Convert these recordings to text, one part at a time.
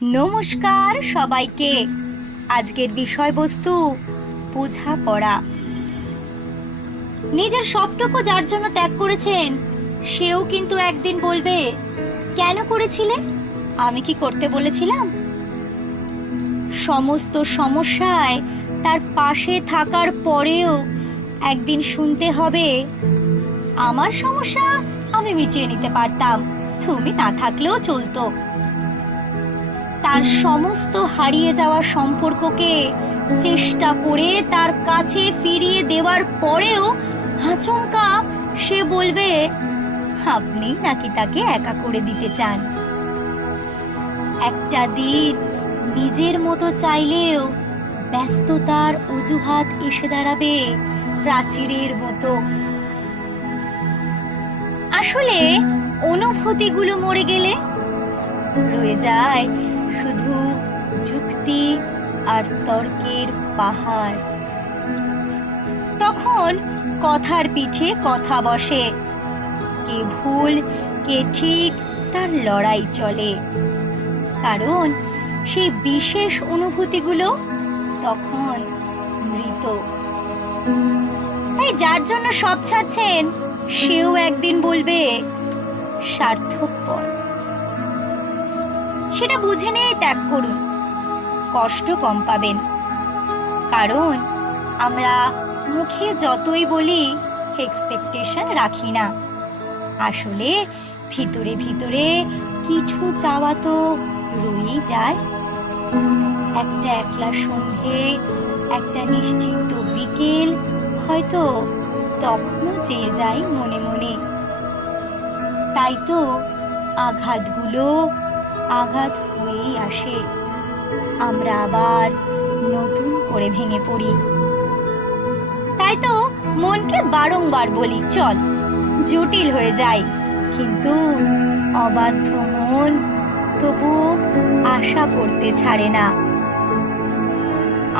নমস্কার সবাইকে। আজকের বিষয়বস্তু বোঝাপড়া। নিজের সবটুকু যার জন্য ত্যাগ করেছেন সেও কিন্তু একদিন বলবে, কেন করেছিলে? আমি কি করতে বলেছিলাম? সমস্ত সমস্যায় তার পাশে থাকার পরেও একদিন শুনতে হবে, আমার সমস্যা আমি মিটিয়ে নিতে পারতাম, তুমি না থাকলেও চলতো। তার সমস্ত হারিয়ে যাওয়া সম্পর্ককে চেষ্টা করে তার কাছে ফিরিয়ে দেওয়ার পরেও আচমকা সে বলবে, আপনি নাকি তাকে একা করে দিতে চান। একটা দিন নিজের মতো চাইলেও ব্যস্ততার অজুহাত এসে দাঁড়াবে প্রাচীরের মতো। আসলে অনুভূতিগুলো মরে গেলে রয়ে যায় শুধু যুক্তি আর তর্কের পাহাড়। তখন কথার পিঠে কথা বসে, কে ভুল কে ঠিক তার লড়াই চলে, কারণ সেই বিশেষ অনুভূতিগুলো তখন মৃত। তাই যার জন্য সব ছাড়ছেন সেও একদিন বলবে স্বার্থপর। সেটা বুঝে নিয়েই ত্যাগ করুন, কষ্ট কম পাবেন। কারণ আমরা মুখে যতই বলি এক্সপেকটেশন রাখি না, আসলে ভিতরে ভিতরে কিছু চাওয়া তো রয়েই যায়। একটা একলা সন্ধে, একটা নিশ্চিন্ত বিকেল, হয়তো তখনও চেয়ে যাই মনে মনে। তাই তো আঘাতগুলো আঘাত হয়েই আসে, আমরা আবার নতুন করে ভেঙে পড়ি। তাই তো মনকে বারংবার বলি, চল, জটিল হয়ে যায়, কিন্তু অবাধ্য মন তবু আশা করতে ছাড়ে না।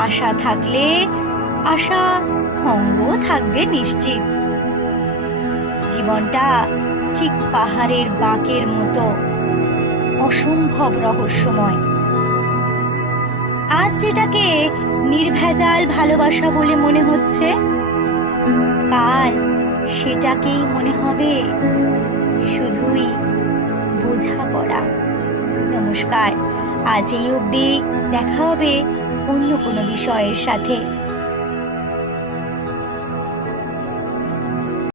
আশা থাকলে আশা ভঙ্গ থাকবে নিশ্চিত। জীবনটা ঠিক পাহাড়ের বাঁকের মতো, অসম্ভব রহস্যময়। আজ যেটাকে নির্ভেজাল ভালোবাসা বলে মনে হচ্ছে, কাল সেটাকেই মনে হবে শুধুই বোঝাপড়া। নমস্কার, আজ এই অবধি, দেখা হবে অন্য কোনো বিষয়ের সাথে।